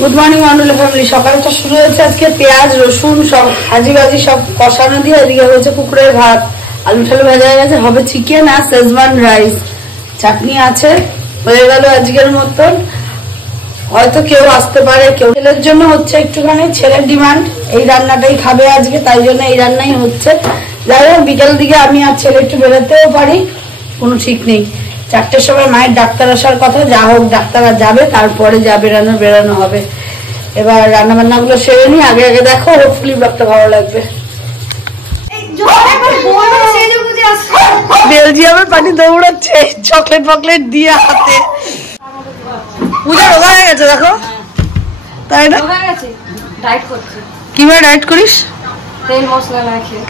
Good morning Mondal family. সকালটা শুরু হয়েছে আজকে পেঁয়াজ রসুন সব ভাজি ভাজি সব কষানো দিয়ে। এদিকে হয়েছে কুকুরের ভাত, আলু ঠালু ভাজা হয়ে গেছে, হবে চিকেন আর শেজওয়ান রাইস, চাটনি আছে। হয়ে গেল আজকের মতন। হয়তো কেউ আসতে পারে, কেউ ছেলের জন্য হচ্ছে একটুখানি, ছেলের ডিমান্ড এই রান্নাটাই খাবে আজকে, তাই জন্য এই রান্নাই হচ্ছে। যাই হোক বিকেল দিকে আমি আর ছেলে একটু বেরোতেও পারি, কোনো ঠিক নেই। 4টের সময় মায়ের ডাক্তার আসার কথা, যা হোক ডাক্তার যাবে, তারপরে যা বেরানো হবে। এবার রান্না বান্না গুলো সেরে নি আগে আগে, দেখো হোপফুলি ব্লগটা ভালো লাগবে। বেলজিয়ামের পানি দৌড়াচ্ছে চকলেট ফকলেট দিয়ে হাতে। পূজা রোগা হয়ে গেছে দেখো, তাই না? কিভাবে ডায়েট করিস? তেল মশলা না খেয়ে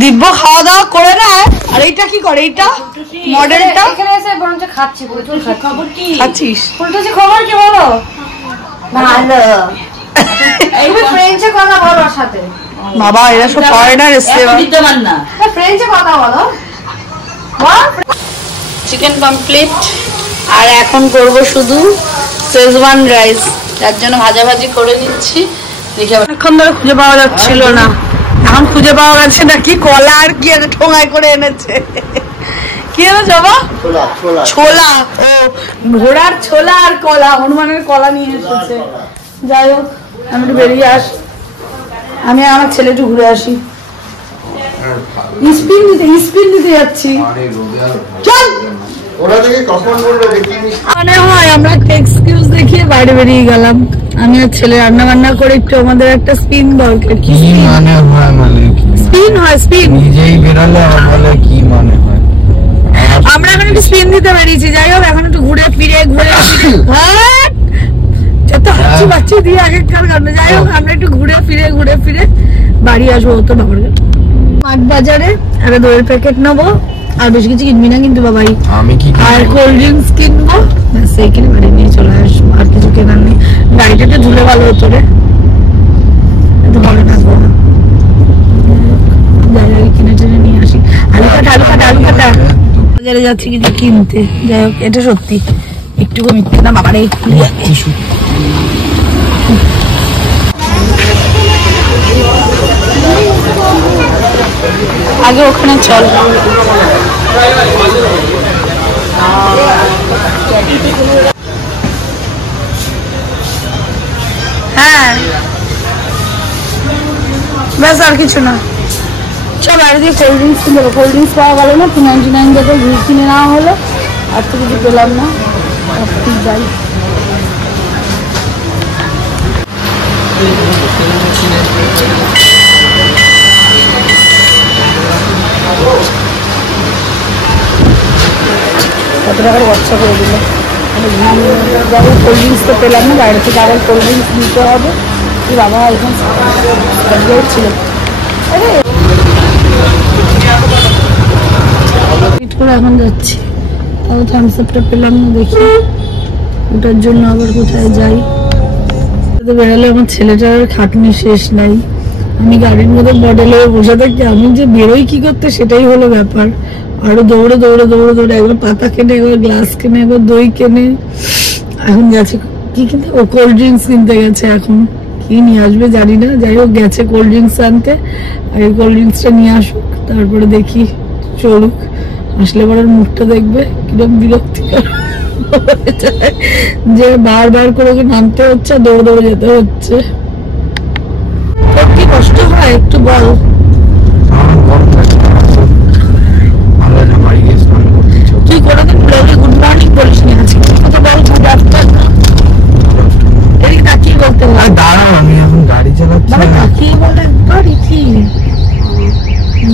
দিব্য খাওয়া দাওয়া করে না। আর এইটা কি করে? এইটা মডেলটা এখানে এসে বরঞ্চ খাচ্ছি, প্রচুর খবর কি খাচ্ছিস? ফুলটুসি খবর কি বলো? ভালো। এই ফ্রেঞ্চে কথা বলো ওর সাথে। বাবা এরা সব ফরেনার এসছে, বিদ্যমান না, ফ্রেঞ্চে কথা বলো। Chicken complete. আর এখন করব শুধু শেজওয়ান রাইস, যার জন্য ভাজাভাজি করে নিচ্ছি। দেখে অনেকক্ষণ ধরে খুঁজে পাওয়া যাচ্ছিল না, এখন খুঁজে পাওয়া গেছে। নাকি কলা আর কি একটা ঠোঙায় করে এনেছে। কি এনেছে বাবা? ছোলা। ও ঘোড়ার ছোলা আর কলা, হনুমানের কলা নিয়ে এসেছে। যাই হোক আমি একটু বেরিয়ে আসি, আমি আমার ছেলে একটু ঘুরে আসি। স্পিন দিতে যাচ্ছি। চল। মনে হয় আমরা এক্সকিউজ দেখিয়ে বাইরে বেরিয়ে গেলাম। আমি আর ছেলে রান্না বান্না করে একটু আমাদের একটা স্পিন দরকার। কি মানে হয়? মানে স্পিন হয়, স্পিন নিজেই বেরালে বলে কি মানে হয়। আমরা এখন একটু স্পিন দিতে বেরিয়েছি। যাই হোক এখন একটু ঘুরে ফিরে যত হাঁচি বাচ্চি দিয়ে আগেকার কারণে। যাই হোক আমরা একটু ঘুরে ফিরে বাড়ি আসবো। তো বাবার মাঠ বাজারে একটা দইয়ের প্যাকেট নেবো, আর বেশি কিছু কিনবি না কিন্তু বাবাই। আর কোল্ড ড্রিঙ্কস কিনবো, সেই কিনে বাড়ি নিয়ে চলে আসবো। আর কিছু কেনার নেই। গাড়িটাতে ঝুলে ভালো হতো রে, ভালো থাকবো। কিনে টেনে নিয়ে আসি। আলু কাটা বাজারে যাচ্ছি কিছু কিনতে। যাই হোক এটা সত্যি একটুকু মিথ্যে না বাবারে। আগে ওখানে চল। হ্যাঁ ব্যাস আর কিছু না। চল বাইরে দিয়ে কোল্ড ড্রিঙ্কস কিনে দেবো। কোল্ড ড্রিঙ্কস পাওয়া গেল না, 299 দেখে ঘি কিনে নেওয়া হলো। আর তো কিছু পেলাম না, ঠিক যাই। কত টাকার খরচা করে দিল। কোল্ড ড্রিঙ্কস তো পেলাম না, বাইরে থেকে আবার কোল্ড ড্রিঙ্কস নিতে হবে। বাবা একদম ছিল। এখন যাচ্ছি, তাও থামস আপটা পেলাম না। দেখি ওটার জন্য আবার কোথায় যাই। বেরোলে আমার ছেলেটার খাটনি শেষ নাই। আমি গাড়ির মধ্যে মডেলে বসে থাকি, আমি যে বেরোই কি করতে সেটাই হলো ব্যাপার। আরো দৌড়ে একবার পাতা কেনে, একবার গ্লাস কেনে, একবার দই কেনে। এখন গেছে কি কিনতে? ও কোল্ড ড্রিঙ্কস কিনতে গেছে। এখন কি নিয়ে আসবে জানি না। যাই হোক গেছে কোল্ড ড্রিঙ্কস আনতে। আর এই কোল্ড ড্রিঙ্কসটা নিয়ে আসুক, তারপরে দেখি চলুক। আসলে পরে মুখটা দেখবে কিরকম বিরক্তিকর যে বারবার করে নামতে হচ্ছে, দৌড়ে যেতে হচ্ছে। তোর কি কষ্ট হয় একটু বল। তুই কোনোদিন ব্লগে গুড মর্নিং বলিস নি, আজকে কথা বল গুড আফটারনুন। এদিকে তাকিয়ে বলতে হয়। দাঁড়াও আমি এখন গাড়ি চালাচ্ছি। বাবা তাকিয়ে বল একবার, কি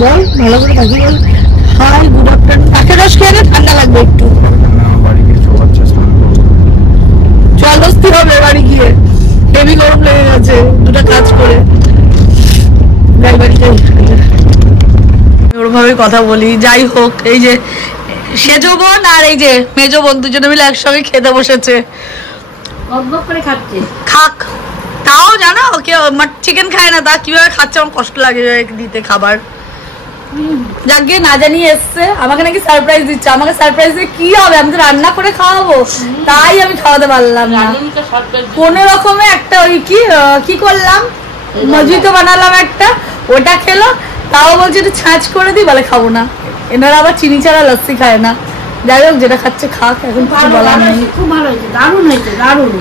বল ভালো করে তাকিয়ে বল। Hi good afternoon. কাকে রস খেয়ে ঠান্ডা লাগবে একটু। চল বসতে হবে বাড়ি গিয়ে, হেভি গরম লেগে গেছে দুটা কাজ করে। ওরভাবে কথা বলি। যাই হোক এই যে সেজো বোন আর এই যে মেজো বোন দুজনে মিলে একসঙ্গে খেতে বসেছে। খাক, তাও জানো ওকে চিকেন খায় না, তা কিভাবে খাচ্ছে আমার কষ্ট লাগে দিতে খাবার। যাকে না জানিয়ে এসছে, আমাকে নাকি সারপ্রাইজ দিচ্ছে। আমাকে সারপ্রাইজ দিয়ে কি হবে, আমি তো রান্না করে খাওয়াবো, তাই আমি খাওয়াতে পারলাম না। কোন রকমে একটা ওই কি করলাম, মজিতো বানালাম একটা, ওটা খেলো, তাও বলছে একটু ছাঁচ করে দিই, বলে খাবো না। এনারা আবার চিনি ছাড়া লস্যি খায় না। যাই হোক, যেটা খাচ্ছে খাক, এখন কিছু বলার নেই। খুব ভালো হয়েছে, দারুণ হয়েছে, দারুণ।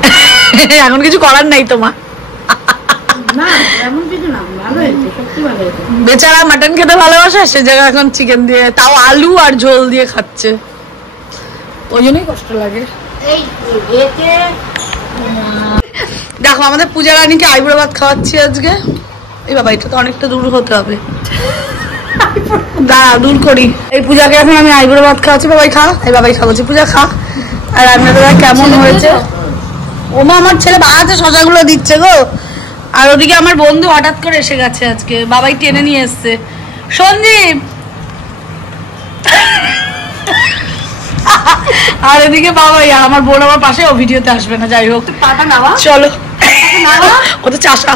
এখন কিছু করার নাই তোমার। না এমন কিছু না, ভালো হয়েছে, সত্যি ভালো হয়েছে। বেচারা মাটন খেতে ভালোবাসে, সে জায়গায় এখন চিকেন দিয়ে, তাও আলু আর ঝোল দিয়ে খাচ্ছে, ওই জন্যই কষ্ট লাগে। এই এতে দেখো আমাদের পূজা রানীকে আইবুড়ো ভাত খাওয়াচ্ছি আজকে। এই বাবা, এটা তো অনেকটা দূর হতে হবে, দাঁড়া দূর করি। এই পূজাকে এখন আমি আইবুড়ো ভাত খাওয়াচ্ছি। বাবাই খা, এই বাবাই খাওয়াচ্ছি, পূজা খা। আর রান্নাটা কেমন হয়েছে? ওমা, আমার ছেলে বাড়াতে শশাগুলো দিচ্ছে গো। আর ওদিকে আমার বন্ধু হঠাৎ করে এসে গেছে আজকে, বাবাই টেনে নিয়ে এসছে। সঞ্জীব। আর এদিকে বাবাই, আর আমার বোন আমার পাশে, ও ভিডিওতে আসবে না। যাই হোক, চলো। ও তো চাষা।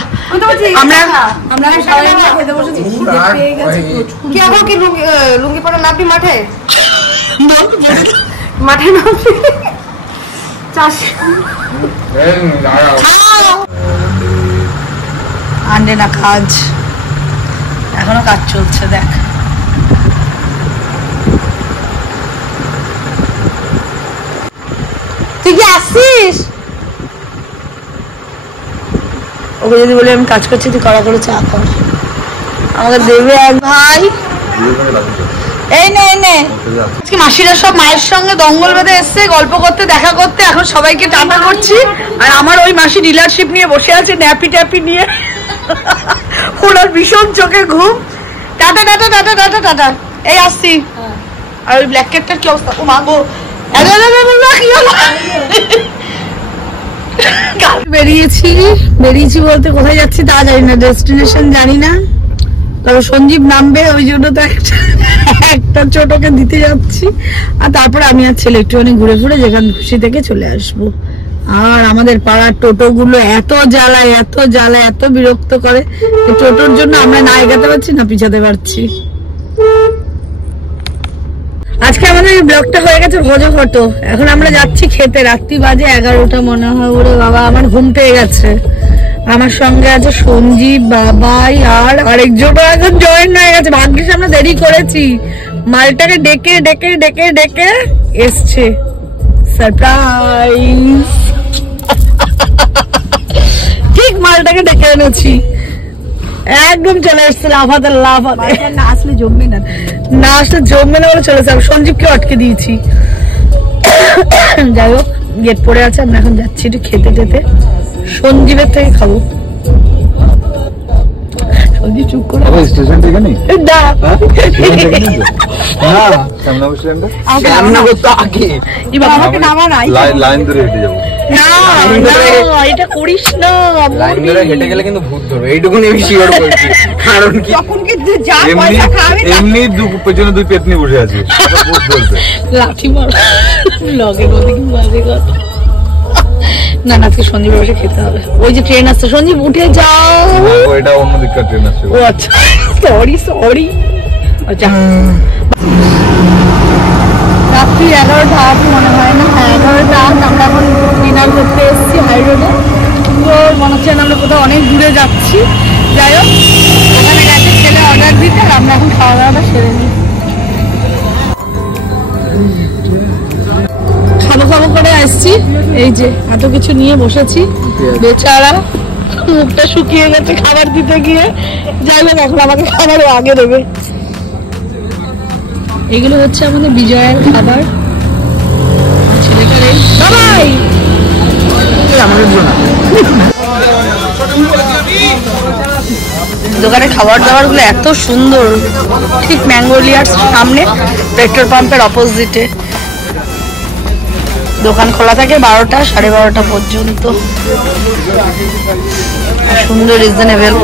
আমরা সবাই খেতে বসেছি। লুঙ্গি পরে নামবি মাঠে, মাঠে নামবি চাষ। আনলে না কাজ, এখনো কাজ চলছে। দেখ তুই কি আসছিস? ওকে যদি বলি আমি কাজ করছি, তুই কড়া করে চা কর, আমাকে দেবে এক ভাই। এই নে এই নে, আজকে মাসিরা সব মায়ের সঙ্গে দঙ্গল বেঁধে এসছে গল্প করতে, দেখা করতে। এখন সবাইকে টাটা করছি, আর আমার ওই মাসি ডিলারশিপ নিয়ে বসে আছে, ন্যাপি ট্যাপি নিয়ে। ওনার ভীষণ চোখে ঘুম। Tata tata tata tata tata, এই আসছি। আর ওই ব্ল্যাক ক্যাটটার কি অবস্থা? ও মা গো, বেরিয়েছি বলতে কোথায় যাচ্ছি তা জানি না, ডেস্টিনেশন জানি না। তবে সঞ্জীব নামবে, ওই জন্য তো একটা ছোটকে দিতে যাচ্ছি। আর তারপরে আমি আর ছেলে একটুখানি ঘুরে ঘুরে যেখানে খুশি থেকে চলে আসবো। আর আমাদের পাড়ার টোটো গুলো এত জ্বালায়, এত জ্বালায়, এত বিরক্ত করে। টোটোর জন্য আমরা না এগাতে পারছি না পিছাতে পারছি। আজকে আমাদের ব্লগটা হয়ে গেছে ভোজ ফটো। এখন আমরা যাচ্ছি খেতে। রাত্রি বাজে 11টা মনে হয়। ওরে বাবা, আমার ঘুম পেয়ে গেছে। আমার সঙ্গে আছে সঞ্জীব, বাবাই, আর আরেকজন এখন জয়েন হয়ে গেছে। ভাগ্যিস আমরা দেরি করেছি, মালটাকে ডেকে ডেকে ডেকে ডেকে এসছে। সারপ্রাইজ। ঠিক মালটাকে ডেকে এনেছি, একদম চলে এসছে লাফাতে লাফাতে। না আসলে জমবে না, না আসলে জমবে না বলে চলেছে। আমি সঞ্জীবকে আটকে দিয়েছি। যাই হোক, গেট পড়ে আছে, আমরা এখন যাচ্ছি একটু খেতে টেতে। সঞ্জীবের থেকে খাবো। সঞ্জীব চুপ করে স্টেশন থেকে নেই না, আমাকে নামা নাই, লাইন ধরে হেঁটে যাবো। না এটা করিস না, লাইন ধরে হেঁটে গেলে কিন্তু ভূত ধরবে, এইটুকুনি আমি শিওর বলছি। কারণ কি, এমনি পেছনে দুই পেতনি বসে আছে, ভূত ধরবে। লাঠি মার লগের ওদিকে বাজে কথা। না না, আজকে সঞ্জীব বসে খেতে হবে। ওই যে ট্রেন আসছে, সঞ্জীব উঠে যাও। এটা অন্য দিককার ট্রেন আসছে। ও আচ্ছা, সরি সরি। আচ্ছা, রাত্রি 11টা মনে হয় না, 11টা। আমরা এখন ডিনার করতে এসেছি হাই রোডে। মনে হচ্ছে আমরা কোথাও অনেক দূরে যাচ্ছি। যাই হোক, ওখানে গেছে ছেলে অর্ডার দিতে, আর আমরা এখন খাওয়া দাওয়াটা সেরে নিই। খাবো খাবো করে আসছি, এই যে এত কিছু নিয়ে বসেছি। বেচারা মুখটা শুকিয়ে গেছে খাবার দিতে গিয়ে। যাই হোক, এখন আমাকে খাবারও আগে দেবে। এগুলো হচ্ছে আমাদের বিজয়ের খাবার। ছেলেটার এই বাবাই দোকানের খাবার দাবার গুলো এত সুন্দর। ঠিক ম্যাঙ্গোলিয়ার সামনে, পেট্রোল পাম্পের অপোজিটে। দোকান খোলা থাকে 12টা, 12:30 পর্যন্ত। সুন্দর, রিজনেবল।